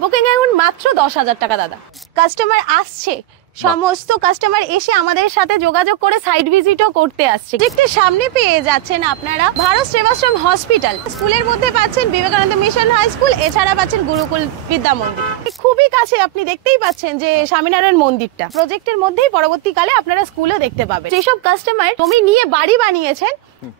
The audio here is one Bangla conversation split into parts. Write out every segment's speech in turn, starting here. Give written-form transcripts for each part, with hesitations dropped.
বুকিং এখন মাত্র 10,000 টাকা দাদা। কাস্টমার আসছে, সমস্ত কাস্টমার এসে আমাদের সাথে যোগাযোগ করে সাইট ভিজিটও করতে আসছে। প্রজেক্টের সামনে পেয়ে যাচ্ছেন আপনারা ভারত সেবাশ্রম হসপিটাল, স্কুলের মধ্যে পাচ্ছেন বিবেকানন্দ মিশন হাই স্কুল, এছাড়া পাচ্ছেন গুরুকুল বিদ্যা মন্দির। খুবই কাছে আপনি দেখতেই পাচ্ছেন যে স্বামীনারায়ণ মন্দিরটা। প্রজেক্টের মধ্যেই পরবর্তীকালে আপনারা স্কুলও দেখতে পাবেন। যেসব কাস্টমার জমি নিয়ে বাড়ি বানিয়েছেন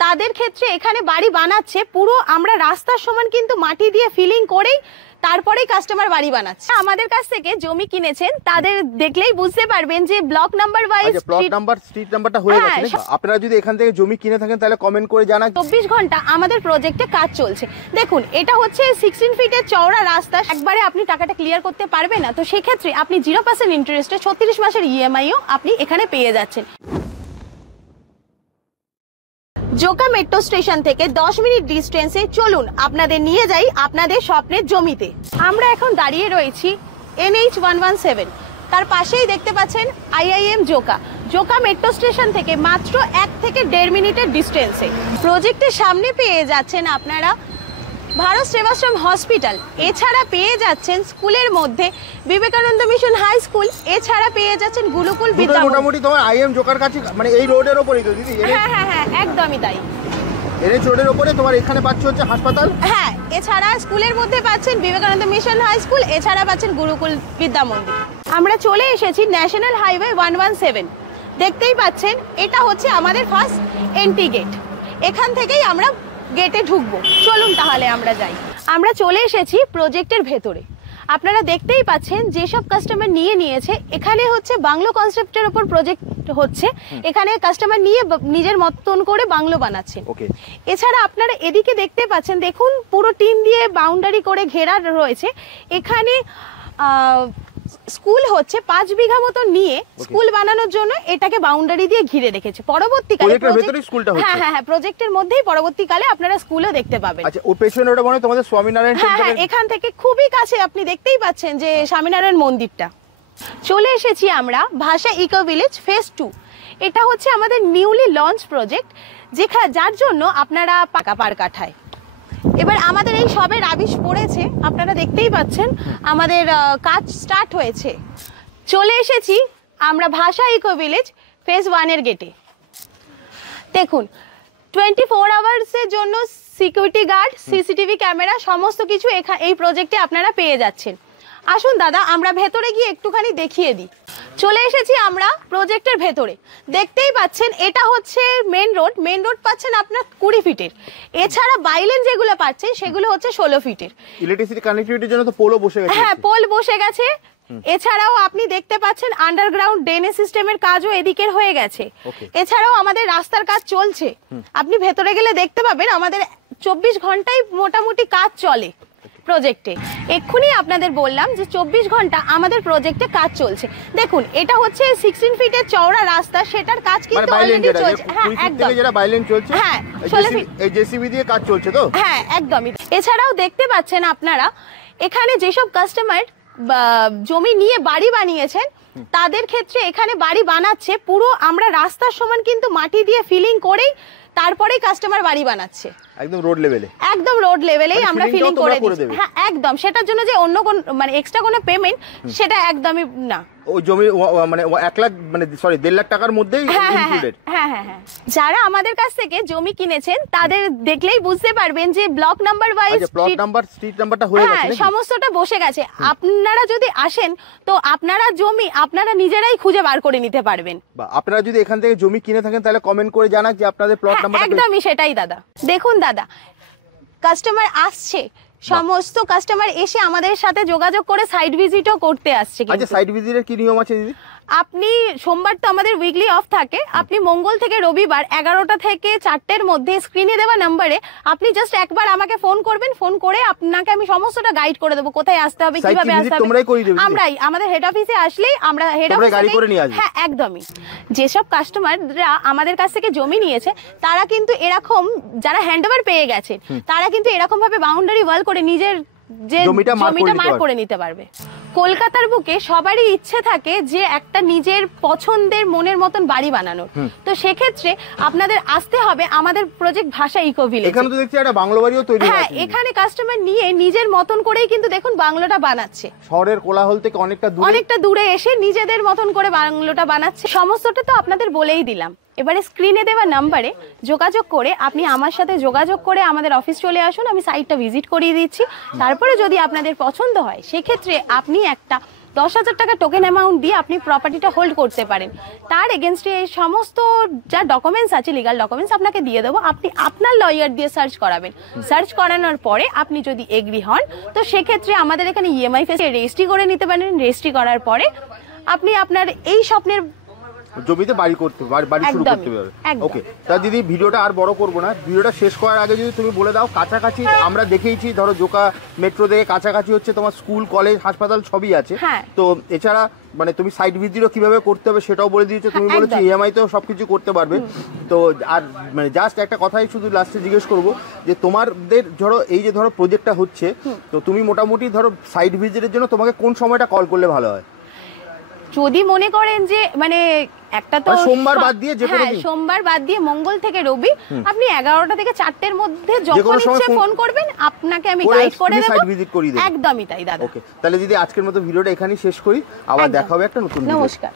তাদের ক্ষেত্রে এখানে বাড়ি বানাচ্ছে, পুরো আমরা রাস্তার সমান কিন্তু মাটি দিয়ে ফিলিং করেই তারপরেই কাস্টমার বাড়ি বানাচ্ছে। আমাদের কাছ থেকে জমি কিনেছেন তাদের দেখলেই বুঝতে পারবেন যে block number wise plot number street নাম্বারটা হয়ে গেছে। আপনারা যদি এখান থেকে জমি কিনে থাকেন তাহলে কমেন্ট করে জানান। 24 ঘন্টা আমাদের প্রজেক্টে কাজ চলছে। দেখুন এটা হচ্ছে 16 ফিটের চওড়া রাস্তা, একবারে আপনি টাকাটা ক্লিয়ার করতে পারবেন না, তো সেক্ষেত্রে আপনি 0% ইন্টারেস্টে 36 মাসের ইএমআইও আপনি এখানে পেয়ে যাচ্ছেন। জোকা মেট্রো স্টেশন থেকে 10 মিনিট ডিস্টেন্সে চলুন আপনাদের নিয়ে যাই আপনাদের স্বপ্নের জমিতে। আমরা এখন দাঁড়িয়ে রয়েছি NH117, তার পাশেই দেখতে পাচ্ছেন IIM Joka. Joka metro station থেকে মাত্র 1 থেকে 1.5 মিনিটের ডিস্টেন্সে। প্রজেক্টের সামনে পেয়ে যাচ্ছেন আপনারা ভারত সেবাশ্রম হসপিটাল, এছাড়া পেয়ে যাচ্ছেন স্কুলের মধ্যে বিবেকানন্দ মিশন হাই স্কুল, এছাড়া পেয়ে যাচ্ছেন গুরুকুল বিদ্যা। মোটামুটি তোমার IIM জোকার কাছে, মানে এই রোডের উপরেই তো দিদি? হ্যাঁ হ্যাঁ হ্যাঁ, একদমই তাই। NH রোডের উপরে তোমার এখানে পাচ্ছ হচ্ছে হাসপাতাল। হ্যাঁ, এছাড়া স্কুলের মধ্যে পাচ্ছেন বিবেকানন্দ মিশন হাই স্কুল, এছাড়া পাচ্ছেন গুরুকুল বিদ্যা মন্দির। আমরা চলে এসেছি ন্যাশনাল হাইওয়ে 117, দেখতেই পাচ্ছেন এটা হচ্ছে আমাদের ফার্স্ট এন্ট্রি গেট। এখান থেকেই আমরা গেটে ঢুকবো। চলুন তাহলে আমরা যাই। আমরা চলে এসেছি প্রজেক্টের ভেতরে। আপনারা দেখতেই পাচ্ছেন যেসব কাস্টমার নিয়ে নিয়েছে, এখানে হচ্ছে বাংলো কনসেপ্টের উপর প্রজেক্ট হচ্ছে। এখানে কাস্টমার নিয়ে নিজের মতন করে বাংলো বানাচ্ছেন। এছাড়া আপনারা এদিকে দেখতে পাচ্ছেন, দেখুন পুরো টিন দিয়ে বাউন্ডারি করে ঘেরা রয়েছে। এখানে স্কুল হচ্ছে 5 বিঘা মতো নিয়ে স্কুল বানানোর জন্য এটাকে বাউন্ডারি দিয়ে ঘিরে রেখেছে। পরবর্তীকালে হ্যাঁ হ্যাঁ হ্যাঁ, প্রজেক্টের মধ্যেই পরবর্তীকালে আপনারা স্কুলও দেখতে পাবেন। আচ্ছা, ওর পেছনে ওটা মনে তোমাদের স্বামীনারায়ণ টেম্পল। হ্যাঁ, এখান থেকে খুবই কাছে আপনি দেখতেই পাচ্ছেন যে স্বামীনারায়ণ মন্দিরটা। চলে এসেছি আমরা ভাষা ইকো ভিলেজ ফেজ 2। এটা হচ্ছে আমাদের নিউলি লঞ্চ প্রজেক্ট, যার জন্য আপনারা পাকা পার কাঠায়। এবার আমাদের এই সবে রাবিশ পড়েছে, আপনারা দেখতেই পাচ্ছেন আমাদের কাজ স্টার্ট হয়েছে। চলে এসেছি আমরা ভাষা ইকো ভিলেজ ফেজ 1 এর গেটে। দেখুন 24 আওয়ার্সের জন্য সিকিউরিটি গার্ড, সিসিটিভি ক্যামেরা সমস্ত কিছু এই প্রজেক্টে আপনারা পেয়ে যাচ্ছেন। আসুন দাদা আমরা ভেতরে গিয়ে একটুখানি দেখিয়ে দিই। চলে এসেছি আমরা প্রজেক্টের ভেতরে। দেখতেই পাচ্ছেন এটা হচ্ছে মেন রোড। মেন রোড পাচ্ছেন আপনার 20 ফিটের, এছাড়া বাইলেন যেগুলো পাচ্ছেন সেগুলো হচ্ছে 16 ফিটের। ইলেকট্রিসিটি কানেক্টিভিটির জন্য তো পোলও বসে গেছে। হ্যাঁ, পোল বসে গেছে। এছাড়াও আপনি দেখতে পাচ্ছেন আন্ডারগ্রাউন্ড ড্রেনেজ সিস্টেমের কাজও এদিকের হয়ে গেছে। এছাড়াও আমাদের রাস্তার কাজ চলছে। আপনি ভেতরে গেলে দেখতে পাবেন আমাদের 24 ঘন্টায় মোটামুটি কাজ চলে প্রজেক্টে। এক্ষুনি আপনাদের বললাম যে 24 ঘন্টা আমাদের প্রজেক্টে কাজ চলছে। দেখুন এটা হচ্ছে 16 ফিটের চওড়া রাস্তা, সেটার কাজ কিন্তু অলরেডি চলছে। হ্যাঁ একদম, যেটা বাইলেন চলছে। হ্যাঁ, 16 ফিট এই জেসিবি দিয়ে কাজ চলছে তো। হ্যাঁ একদমই। এছাড়াও দেখতে পাচ্ছেন আপনারা এখানে যেসব কাস্টমার জমি নিয়ে বাড়ি বানিয়েছেন তাদের ক্ষেত্রে এখানে বাড়ি বানাচ্ছে, পুরো আমরা রাস্তার সমান কিন্তু মাটি দিয়ে ফিলিং করেই তারপরেই কাস্টমার বাড়ি বানাচ্ছে। একদম রোড লেভেলে, একদম রোড লেভেলেই আমরা ফিলিং করে দিই। হ্যাঁ একদম, সেটার জন্য যে অন্য কোন মানে এক্সট্রা কোনো পেমেন্ট সেটা একদমই না। ওই জমি মানে 1 লাখ মানে সরি 1.5 লাখ টাকার মধ্যেই ইনক্লুডেড। হ্যাঁ হ্যাঁ হ্যাঁ, যারা আমাদের কাছ থেকে জমি কিনেছেন তাদের দেখলেই বুঝতে পারবেন যে block number wise plot number street নাম্বারটা হয়ে গেছে। হ্যাঁ, সমস্তটা বসে গেছে। আপনারা যদি আসেন তো আপনারা জমি আপনারা নিজেরাই খুঁজে বার করে নিতে পারবেন। বা আপনারা যদি এখান থেকে জমি কিনে থাকেন তাহলে কমেন্ট করে জানান যে আপনাদের প্লট নাম্বার। একদমই সেটাই দাদা। দেখুন দাদা কাস্টমার আসছে, সমস্ত কাস্টমার এসে আমাদের সাথে যোগাযোগ করে সাইট ভিজিটও করতে আসছে। আচ্ছা, সাইট ভিজিটের কি নিয়ম আছে দিদি? আপনি সোমবার তো আমাদের উইকলি অফ থাকে, আপনি মঙ্গল থেকে রবিবার 11টা থেকে 4টের মধ্যে স্ক্রিনে দেওয়া নম্বরে আপনি জাস্ট একবার আমাকে ফোন করবেন। ফোন করে আপনাকে আমি সমস্তটা গাইড করে দেবো, কোথায় আসতে হবে, কিভাবে আসতে হবে। আমরাই আমাদের হেড অফিসে আসলেই আমরা হেড অফিসে গাড়ি করে নিয়ে আসব। হ্যাঁ একদমই। যেসব কাস্টমাররা আমাদের কাছ থেকে জমি নিয়েছে তারা কিন্তু এরকম, যারা হ্যান্ডওভার পেয়ে গেছে তারা কিন্তু এরকম ভাবে বাউন্ডারি ওয়াল করে নিজের যে জমিটা মার্ক করে নিতে পারবে। কলকাতার বুকে সবারই ইচ্ছে থাকে যে একটা নিজের পছন্দের মনের মতন বাড়ি বানানোর। তো সেক্ষেত্রে আপনাদের আসতে হবে আমাদের প্রজেক্ট ভাষা ইকো ভিলেজ। এখানে তো দেখছি একটা বাংলো বাড়িও তৈরি হচ্ছে। হ্যাঁ, এখানে কাস্টমার নিয়ে নিজের মতন করেই কিন্তু দেখুন বাংলোটা বানাচ্ছে। শহরের কোলাহল থেকে অনেকটা দূরে এসে নিজেদের মতন করে বাংলোটা বানাচ্ছে। সমস্তটা তো আপনাদের বলেই দিলাম। এবারে স্ক্রিনে দেওয়া নাম্বারে যোগাযোগ করে আপনি আমার সাথে যোগাযোগ করে আমাদের অফিস চলে আসুন, আমি সাইটটা ভিজিট করিয়ে দিচ্ছি। তারপরে যদি আপনাদের পছন্দ হয় সেক্ষেত্রে আপনি একটা 10,000 টাকা টোকেন অ্যামাউন্ট দিয়ে আপনি প্রপার্টিটা হোল্ড করতে পারেন। তার এগেনস্টে এই সমস্ত যা ডকুমেন্টস আছে, লিগাল ডকুমেন্টস আপনাকে দিয়ে দেবো। আপনি আপনার লয়ার দিয়ে সার্চ করাবেন। সার্চ করানোর পরে আপনি যদি এগ্রি হন তো সেক্ষেত্রে আমাদের এখানে ইএমআই ফেসে রেজিস্ট্রি করে নিতে পারেন। রেজিস্ট্রি করার পরে আপনি আপনার এই স্বপ্নের জমিতে বাড়ি শুরু করতে পারবে। ওকে, তা দিদি ভিডিওটা আর বড় করবো না, ভিডিওটা শেষ করার আগে যদি তুমি বলে দাও কাছাকাছি আমরা দেখেইছি, ধরো জোকা মেট্রো থেকে কাছাকাছি হচ্ছে তোমার স্কুল, কলেজ, হাসপাতাল সবই আছে। তো এছাড়া মানে তুমি সাইট ভিজিটও কিভাবে করতে হবে সেটাও বলে দিয়েছো। তুমি বলেছো ইএমআই তেও সবকিছু করতে পারবে। তো আর মানে জাস্ট একটা কথাই শুধু লাস্টে জিজ্ঞেস করবো যে তোমাদের ধরো এই যে ধরো প্রজেক্টটা হচ্ছে, তো তুমি মোটামুটি ধরো সাইট ভিজিটের জন্য তোমাকে কোন সময়টা কল করলে ভালো হয়? যদি মনে করেন যে মানে একটা তো সোমবার বাদ দিয়ে যে কোনো দিন, সোমবার বাদ দিয়ে মঙ্গল থেকে রবি আপনি 11টা থেকে 4টের মধ্যে যখন ইচ্ছে ফোন করবেন, আপনাকে আমি গাইড করে দেব, সাইট ভিজিট করিয়ে দেব। একদমই তাই দাদা। ওকে, তাহলে দিদি আজকের মতো ভিডিওটা এখানেই শেষ করি, আবার দেখা হবে একটা নতুন ভিডিও। নমস্কার।